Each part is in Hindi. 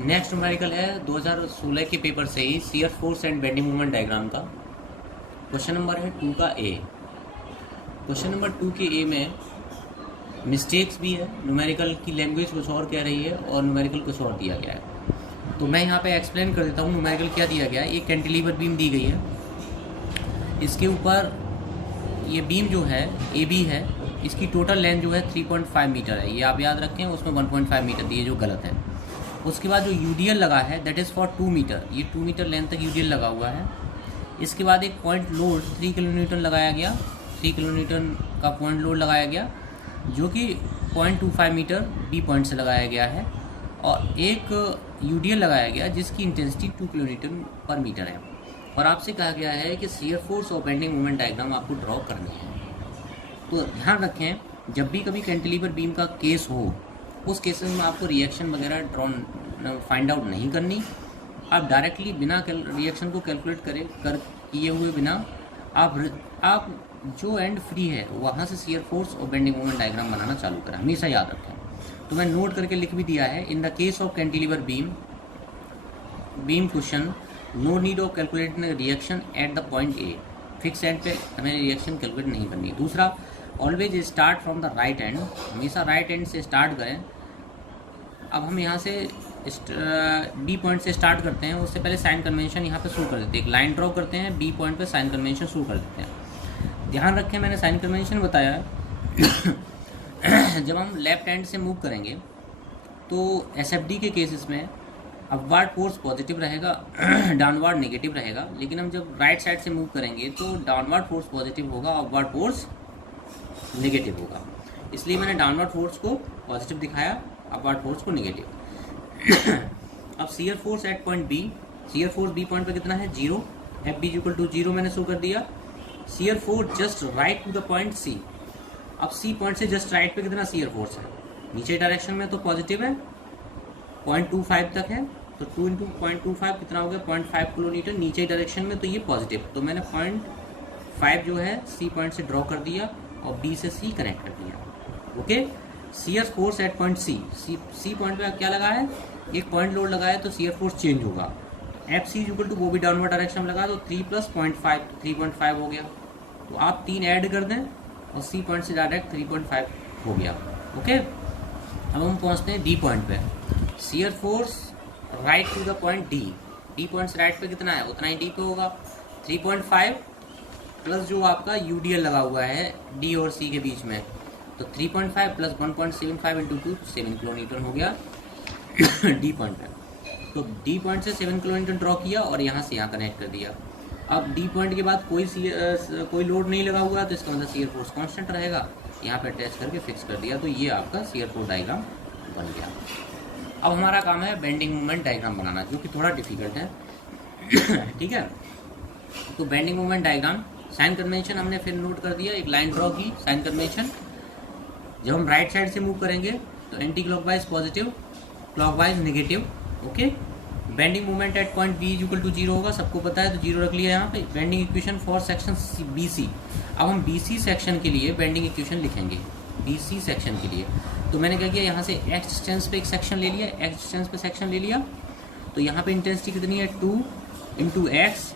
नेक्स्ट न्यूमेरिकल है 2016 के पेपर से ही shear force and bending moment diagram का। क्वेश्चन नंबर है 2 का ए। क्वेश्चन नंबर 2 के ए में मिस्टेक्स भी है, न्यूमेरिकल की लैंग्वेज कुछ और कह रही है और न्यूमेरिकल कुछ और दिया गया है। तो मैं यहाँ पे एक्सप्लेन कर देता हूँ न्यूमेरिकल क्या दिया गया है। एक कैंटिलीवर बीम दी गई है, इसके ऊपर ये बीम जो है ए बी है, इसकी टोटल लेंथ जो है 3.5 मीटर है। ये आप याद रखें, उसमें 1.5 मीटर दिए जो गलत है। उसके बाद जो यूडीएल लगा है दैट इज़ फॉर 2 मीटर, ये 2 मीटर लेंथ तक यूडीएल लगा हुआ है। इसके बाद एक पॉइंट लोड 3 किलो न्यूटन लगाया गया, 3 किलो न्यूटन का पॉइंट लोड लगाया गया जो कि 0.25 मीटर बी पॉइंट से लगाया गया है। और एक यूडीएल लगाया गया जिसकी इंटेंसिटी 2 किलो न्यूटन पर मीटर है। और आपसे कहा गया है कि शियर फोर्स और बेंडिंग मोमेंट डायग्राम आपको ड्रॉ करनी है। तो ध्यान रखें, जब भी कभी कैंटिलीवर बीम का केस हो, उस केसेस में आपको रिएक्शन वगैरह फाइंड आउट नहीं करनी। आप डायरेक्टली बिना रिएक्शन को कैलकुलेट किए हुए बिना आप जो एंड फ्री है वहाँ से शियर फोर्स और बेंडिंग मोमेंट डायग्राम बनाना चालू करें, हमेशा याद रखें। तो मैं नोट करके लिख भी दिया है, in the case of cantilever beam question no need of calculating reaction at the point A. Fix end पे हमें रिएक्शन कैलकुलेट नहीं करनी। दूसरा, always start from the right end, हमेशा राइट एंड से स्टार्ट करें। अब हम यहाँ से बी पॉइंट से स्टार्ट करते हैं, उससे पहले साइन कन्वेंशन यहाँ पे शुरू कर देते हैं। एक लाइन ड्रॉ करते हैं, बी पॉइंट पे साइन कन्वेंशन शुरू कर देते हैं। ध्यान रखें, मैंने साइन कन्वेंशन बताया है। जब हम लेफ्ट हैंड से मूव करेंगे तो एसएफडी के केसेस में अपवर्ड फोर्स पॉजिटिव रहेगा, डाउनवर्ड नेगेटिव रहेगा। लेकिन हम जब राइट साइड से मूव करेंगे तो डाउनवर्ड फोर्स पॉजिटिव होगा, अपवर्ड फोर्स नेगेटिव होगा। इसलिए मैंने डाउनवर्ड फोर्स को पॉजिटिव दिखाया, अपवर्ड फोर्स को नेगेटिव। अब shear force at point B, shear force B point पे कितना है 0, एफ बी इक्वल टू 0 मैंने शो कर दिया। Shear force just right to the point C, अब सी पॉइंट से जस्ट राइट पे कितना शियर फोर्स है, नीचे डायरेक्शन में तो पॉजिटिव है, 0.25 तक है, तो 2 इंटू 0.25 कितना हो गया 0.5 किलो न्यूटन नीचे डायरेक्शन में, तो ये पॉजिटिव। तो मैंने 0.5 जो है सी पॉइंट से ड्रॉ कर दिया और बी से सी कनेक्ट कर दिया। Okay, shear force at point C point पे क्या लगा है, एक पॉइंट लोड लगा है तो शियर फोर्स चेंज होगा। एफ सी इक्वल टू वो भी डाउनवर्ड डायरेक्शन में लगा तो 3 + 0.5 3.5 हो गया। तो आप 3 ऐड कर दें और सी पॉइंट से डायरेक्ट 3.5 हो गया। ओके, अब हम पहुंचते हैं डी पॉइंट पे। Shear force right to the point D, D point से राइट पे कितना है उतना ही डी पे होगा, 3.5 प्लस जो आपका यूडीएल लगा हुआ है डी और सी के बीच में, तो 3.5 प्लस 1.75 इंटू 2 7 किलो न्यूटन हो गया डी पॉइंट पे। तो डी पॉइंट से 7 किलो न्यूटन ड्रॉ किया और यहाँ से यहाँ कनेक्ट कर दिया। अब डी पॉइंट के बाद कोई लोड नहीं लगा हुआ, तो इसका मतलब शियर फोर्स कांस्टेंट रहेगा, यहाँ पे अटैच करके फिक्स कर दिया। तो ये आपका शियर फोर्स डायग्राम बन गया। अब हमारा काम है बेंडिंग मोमेंट डायग्राम बनाना, जो कि थोड़ा डिफिकल्ट है। ठीक है, तो bending moment diagram sign convention हमने फिर नोट कर दिया, एक लाइन ड्रॉ की साइन कन्वेंशन। जब हम राइट साइड से मूव करेंगे तो anti clockwise positive, clockwise negative. Okay, bending moment at point B equal to 0 होगा, सबको पता है तो 0 रख लिया यहाँ पे। Bending equation for section B C, अब हम बी सी सेक्शन के लिए बेंडिंग इक्वेशन लिखेंगे बी सी सेक्शन के लिए। तो मैंने क्या किया, यहाँ से एक्स डिस्टेंस पे एक सेक्शन ले लिया, एक्स डिस्टेंस पे सेक्शन ले लिया। तो यहाँ पे इंटेंसिटी कितनी है 2 इंटू एक्स,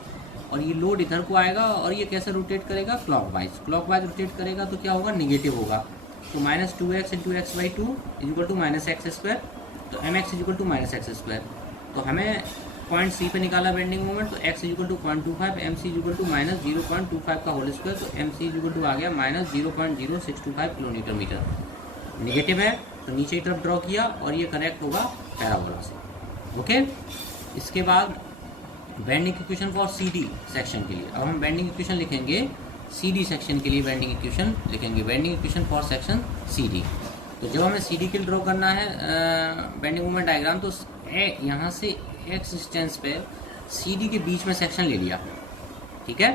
और ये लोड इधर को आएगा और ये कैसे रोटेट करेगा क्लॉकवाइज रोटेट करेगा, तो क्या होगा नेगेटिव होगा। तो -2x into x by 2 equal to -x², तो mx इक्वल टू -x²। तो हमें पॉइंट सी पे निकाला बेंडिंग मोमेंट, तो x equal to 0.25, mc equal to -0.25 का होल स्क्वायर, तो mc इक्वल टू आ गया -0.0625 किलो न्यूटन मीटर। नेगेटिव है तो नीचे की तरफ ड्रॉ किया और ये कनेक्ट होगा पैराबोला से। ओके, इसके बाद bending equation for C D section के लिए, अब हम बेंडिंग इक्वेशन लिखेंगे सी डी सेक्शन के लिए, बेंडिंग इक्वेशन लिखेंगे, bending equation for section C D. तो जब हमें सी डी के लिए ड्रॉ करना है बेंडिंग मोमेंट डायग्राम, तो यहाँ से एक्स डिस्टेंस पे सी डी के बीच में सेक्शन ले लिया। ठीक है,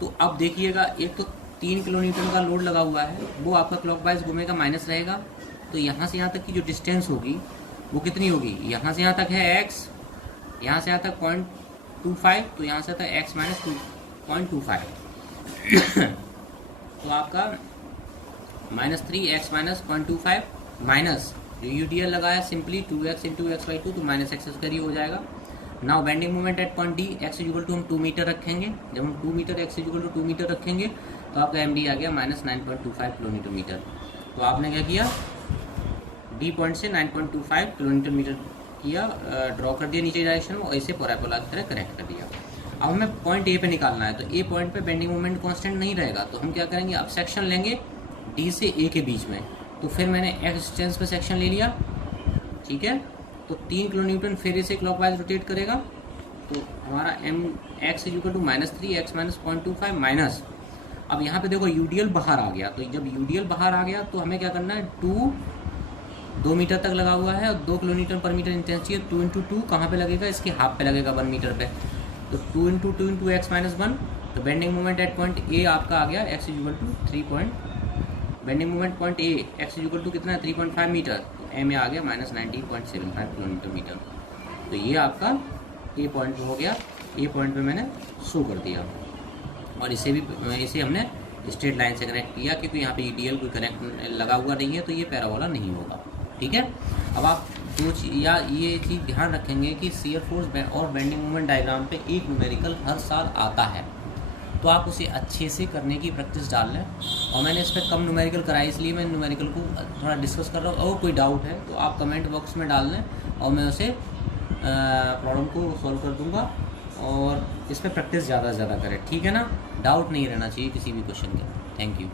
तो अब देखिएगा, एक तो 3 किलो न्यूटन का लोड लगा हुआ है, वो आपका क्लॉकवाइज घूमेगा, माइनस रहेगा। तो यहाँ से यहाँ तक की जो डिस्टेंस होगी वो कितनी होगी, यहाँ से यहाँ तक है एक्स, यहाँ से यहाँ तक 0.25, तो यहाँ से तक एक्स माइनस 0.25 तो आपका -3x - 0.25 माइनस जो यूडीएल लगाया simply 2x into x by 2 तो माइनस एक्स स्क्वायर हो जाएगा। Now bending moment at point D x equal to हम 2 मीटर रखेंगे। जब हम 2 metre x equal to 2 metre रखेंगे तो आपका एम डी आ गया माइनस 9.25 किलोमीटर मीटर। तो आपने क्या किया, डी पॉइंट से 9.25 किलोमीटर मीटर किया, ड्रॉ कर दिया नीचे डायरेक्शन में, और ऐसे पैराबोला की तरह कनेक्ट कर दिया। अब हमें पॉइंट ए पे निकालना है, तो ए पॉइंट पे बेंडिंग मोमेंट कांस्टेंट नहीं रहेगा, तो हम क्या करेंगे, अब सेक्शन लेंगे डी से ए के बीच में। तो फिर मैंने एक्स डिस्टेंस पे सेक्शन ले लिया, ठीक है। तो 3 किलो न्यूटन फिर इसे क्लॉकवाइज रोटेट करेगा, तो हमारा M x is equal to -3 x minus 0.25 minus, अब यहाँ पे देखो यूडीएल बाहर आ गया। तो जब यूडीएल बाहर आ गया तो हमें क्या करना है, 2 मीटर तक लगा हुआ है और 2 किलो न्यूटन पर मीटर इंटेंसिटी है। 2 इंटू 2 कहाँ पे लगेगा, इसके हाफ पे लगेगा 1 मीटर पे। तो 2 इंटू 2 इंटू एक्स माइनस 1, तो bending moment at point A आपका आ गया x is equal to 3 bending moment point A x is equal to कितना है 3.5 मीटर, तो एम ए आ गया -19.75 किलोमीटर मीटर। तो ये आपका ए पॉइंट हो गया, ए पॉइंट पे मैंने शो कर दिया, और इसे हमने स्ट्रेट लाइन से कनेक्ट किया, क्योंकि यहाँ पे ईडीएल कोई कनेक्ट लगा हुआ नहीं है, तो ये पैराबोला नहीं होगा, ठीक है। अब आप ये चीज़ ध्यान रखेंगे कि शियर फोर्स और बेंडिंग मोमेंट डायग्राम पे एक न्यूमेरिकल हर साल आता है, तो आप उसे अच्छे से करने की प्रैक्टिस डाल लें। और मैंने इस पर कम न्यूमेरिकल कराई, इसलिए मैं न्यूमेरिकल को थोड़ा डिस्कस कर रहा हूँ। और कोई डाउट है तो आप कमेंट बॉक्स में डाल लें, और मैं उसे प्रॉब्लम को सॉल्व कर दूंगा, और इस पर प्रैक्टिस ज़्यादा से ज़्यादा करें, ठीक है ना। डाउट नहीं रहना चाहिए किसी भी क्वेश्चन का। Thank you.